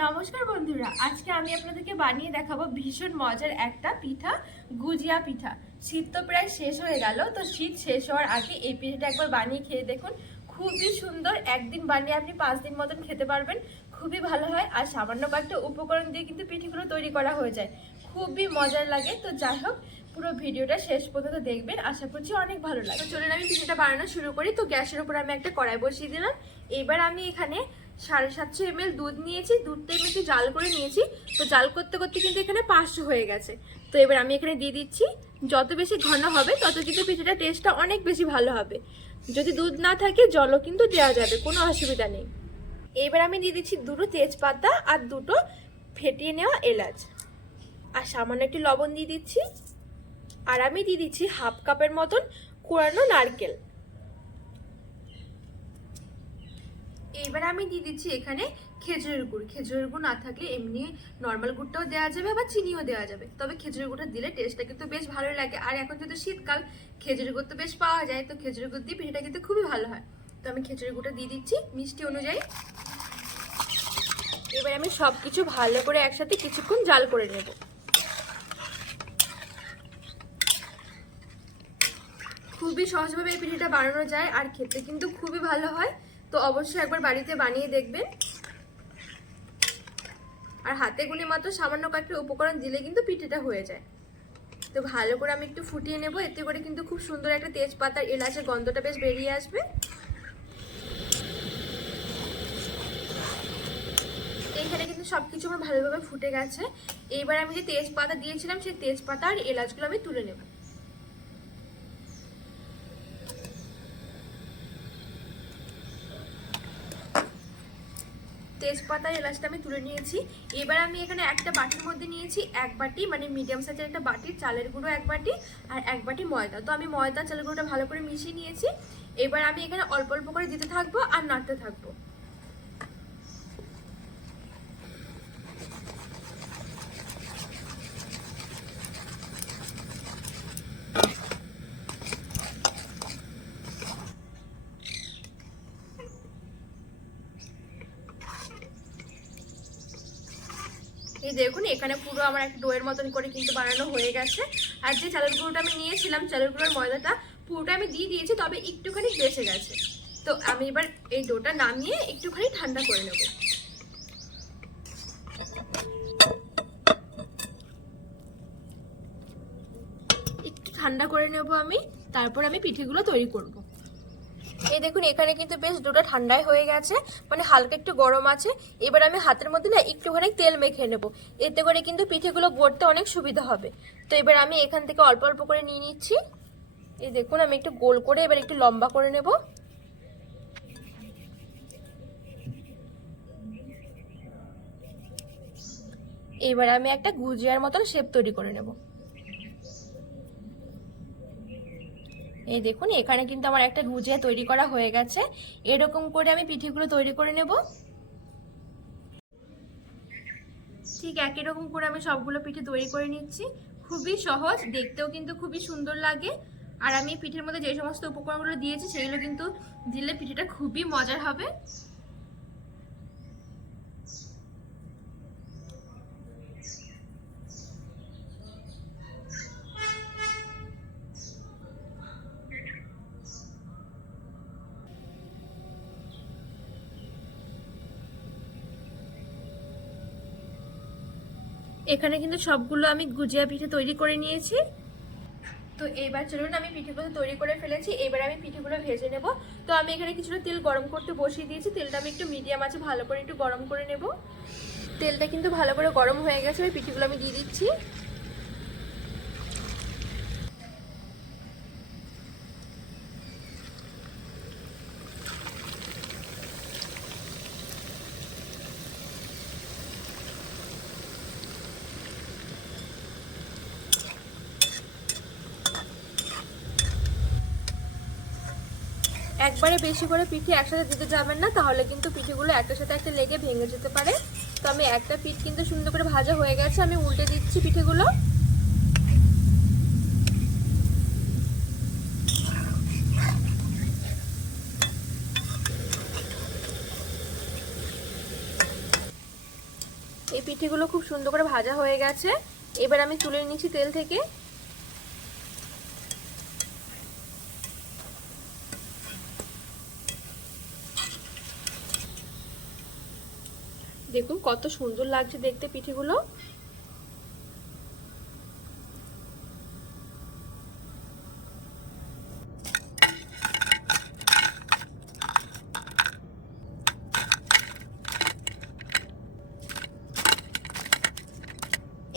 নমস্কার বন্ধুরা, আজকে আমি আপনাদেরকে বানিয়ে দেখাবো ভীষণ মজার একটা পিঠা, গুজিয়া পিঠা। শীত তো প্রায় শেষ হয়ে গেল, তো শীত শেষ হওয়ার আগে এই পিঠাটা একবার বানিয়ে খেয়ে দেখুন। খুবই সুন্দর, একদিন বানিয়ে আপনি পাঁচ দিন মতন খেতে পারবেন, খুবই ভালো হয়। আর সামান্য কয়েকটা উপকরণ দিয়ে কিন্তু পিঠিগুলো তৈরি করা হয়ে যায়। খুবই মজার লাগে, তো যাই হোক, পুরো ভিডিওটা শেষ পর্যন্ত দেখবেন, আশা করছি অনেক ভালো লাগে চলুন আমি পিঠাটা বানানো শুরু করি। তো গ্যাসের উপর আমি একটা কড়াই বসিয়ে দিলাম। এবার আমি এখানে সাড়ে সাতশো এম দুধ নিয়েছি দুধটা আমি একটু জাল করে নিয়েছি। তো জাল করতে করতে কিন্তু এখানে পাঁচশো হয়ে গেছে। তো এবার আমি এখানে দিয়ে দিচ্ছি, যত বেশি ঘন হবে, তত কিন্তু পিঠাটা টেস্টটা অনেক বেশি ভালো হবে। যদি দুধ না থাকে, জলও কিন্তু দেওয়া যাবে, কোনো অসুবিধা নেই। এবার আমি দিয়ে দিচ্ছি দুটো তেজপাতা আর দুটো ফেটিয়ে নেওয়া এলাচ। আর সামান্য একটু লবণ দিয়ে দিচ্ছি। আর আমি দিয়ে দিচ্ছি হাফ কাপের মতন কোরানো নারকেল। এবার আমি দিয়ে দিচ্ছি এখানে খেজুরের গুড়। খেজুরের গুড় না থাকলে এমনি নর্মাল গুড়টাও দেওয়া যাবে বা চিনিও দেওয়া যাবে। তবে খেজুরের গুড়টা দিলে টেস্টটা কিন্তু বেশ ভালোই লাগে। আর এখন যেহেতু শীতকাল, খেজুরের গুড় তো বেশ পাওয়া যায়, তো খেজুরের গুড় দিয়ে পিঠেটা কিন্তু খুবই ভালো হয়। তো আমি খেজুরের গুড়টা দিয়ে দিচ্ছি মিষ্টি অনুযায়ী। এবার আমি সব কিছু ভালো করে একসাথে কিছুক্ষণ জাল করে নেব। খুবই সহজভাবে এই পিঠেটা বানানো যায় আর খেতে কিন্তু খুবই ভালো হয়। তো অবশ্যই একবার বাড়িতে বানিয়ে দেখবেন। আর হাতে গুলি মাত্র সামান্য কয়েকটা উপকরণ দিলে কিন্তু পিঠেটা হয়ে যায়। তো ভালো করে আমি একটু ফুটিয়ে নেব, এতে করে কিন্তু খুব সুন্দর একটা তেজপাতার এলাচের গন্ধটা বেশ বেরিয়ে আসবে। এখানে কিন্তু সব কিছু আমার ভালোভাবে ফুটে গেছে। এইবার আমি যে তেজপাতা দিয়েছিলাম, সেই তেজপাতা আর এলাচগুলো আমি তুলে নেব। তেজপাতা এলাচটা আমি তুলে নিয়েছি। এবার আমি এখানে একটা বাটির মধ্যে নিয়েছি এক বাটি মানে মিডিয়াম সাইজের একটা বাটি, চালের গুঁড়ো এক বাটি আর এক বাটি ময়দা। তো আমি ময়দা, চালের গুঁড়োটা ভালো করে মিশিয়ে নিয়েছি। এবার আমি এখানে অল্প অল্প করে দিতে থাকব আর নাড়তে থাকব। দেখুন, এখানে পুরো আমার একটা ডোয়ের মতন করে কিন্তু বানানো হয়ে গেছে। আর যে চালের গুঁড়োটা আমি নিয়েছিলাম চালের গুঁড়োর ময়দাটা, পুরোটা আমি দিয়ে দিয়েছি, তবে একটুখানি বেঁচে গেছে। তো আমি এবার এই ডোটা নামিয়ে একটুখানি ঠান্ডা করে নেব। একটু ঠান্ডা করে নেব আমি, তারপর আমি পিঠেগুলো তৈরি করব। এই দেখুন, এখানে কিন্তু বেশ ডোটা ঠান্ডাই হয়ে গেছে। মানে হালকা একটু গরম আছে। এবার আমি হাতের মধ্যে না একটুখানি তেল মেখে নেব। এতে করে কিন্তু পিঠেগুলো গড়তে অনেক সুবিধা হবে। তো এবার আমি এখান থেকে অল্প অল্প করে নিয়ে নিচ্ছি। এই দেখুন, আমি একটু গোল করে এবার একটু লম্বা করে নেব। এবার আমি একটা গুজিয়ার মতন শেপ তৈরি করে নেব। এই দেখুন, এখানে কিন্তু আমার একটা গুজিয়া তৈরি করা হয়ে গেছে। এরকম করে আমি পিঠেগুলো তৈরি করে নেব। ঠিক একই রকম করে আমি সবগুলো পিঠে তৈরি করে নিচ্ছি। খুবই সহজ, দেখতেও কিন্তু খুবই সুন্দর লাগে। আর আমি পিঠের মধ্যে যে সমস্ত উপকরণগুলো দিয়েছি, সেগুলো কিন্তু দিলে পিঠেটা খুবই মজার হবে। এখানে কিন্তু সবগুলো আমি গুজিয়া পিঠে তৈরি করে নিয়েছি। তো এইবার চলুন, আমি পিঠেগুলো তৈরি করে ফেলেছি। এবার আমি পিঠেগুলো ভেজে নেব। তো আমি এখানে কিছুটা তেল গরম করতে বসিয়ে দিয়েছি। তেলটা আমি একটু মিডিয়াম আছে, ভালো করে একটু গরম করে নেব। তেলটা কিন্তু ভালো করে গরম হয়ে গেছে ওই পিঠেগুলো আমি দিয়ে দিচ্ছি। একবারে বেশি করে পিঠে একসাথে দিতে যাবেন না, তাহলে কিন্তু পিঠেগুলো একটার সাথে একটা লেগে ভেঙে যেতে পারে। তো আমি একটা পিঠ কিন্তু সুন্দর করে ভাজা হয়ে গেছে, আমি উল্টে দিচ্ছি পিঠেগুলো। এই পিঠেগুলো খুব সুন্দর করে ভাজা হয়ে গেছে। এবার আমি তুলে নিচ্ছি তেল থেকে। দেখুন কত সুন্দর লাগছে দেখতে পিঠেগুলো।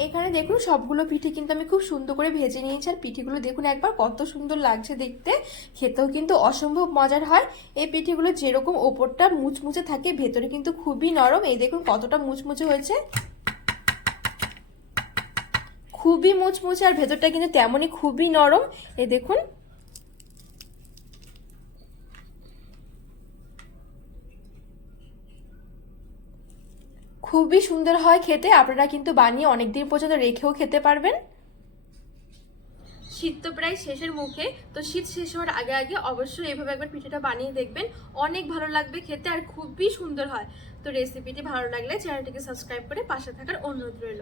এখানে দেখুন সবগুলো পিঠে কিন্তু আমি খুব সুন্দর করে ভেজে নিয়েছি। আর পিঠেগুলো দেখুন একবার কত সুন্দর লাগছে দেখতে। খেতেও কিন্তু অসম্ভব মজার হয়। এই পিঠেগুলো যেরকম ওপরটা মুচমুচে থাকে, ভেতরে কিন্তু খুবই নরম। এই দেখুন কতটা মুচমুচে হয়েছে। খুবই মুচমুচে আর ভেতরটা কিন্তু তেমনই খুবই নরম। এই দেখুন খুবই সুন্দর হয় খেতে। আপনারা কিন্তু বানিয়ে অনেক দিন পর্যন্ত রেখেও খেতে পারবেন। শীত তো প্রায় শেষের মুখে, তো শীত শেষ হওয়ার আগে আগে অবশ্যই এভাবে একবার পিঠেটা বানিয়ে দেখবেন। অনেক ভালো লাগবে খেতে আর খুবই সুন্দর হয়। তো রেসিপিটি ভালো লাগলে চ্যানেলটিকে সাবস্ক্রাইব করে পাশে থাকার অনুরোধ রইল।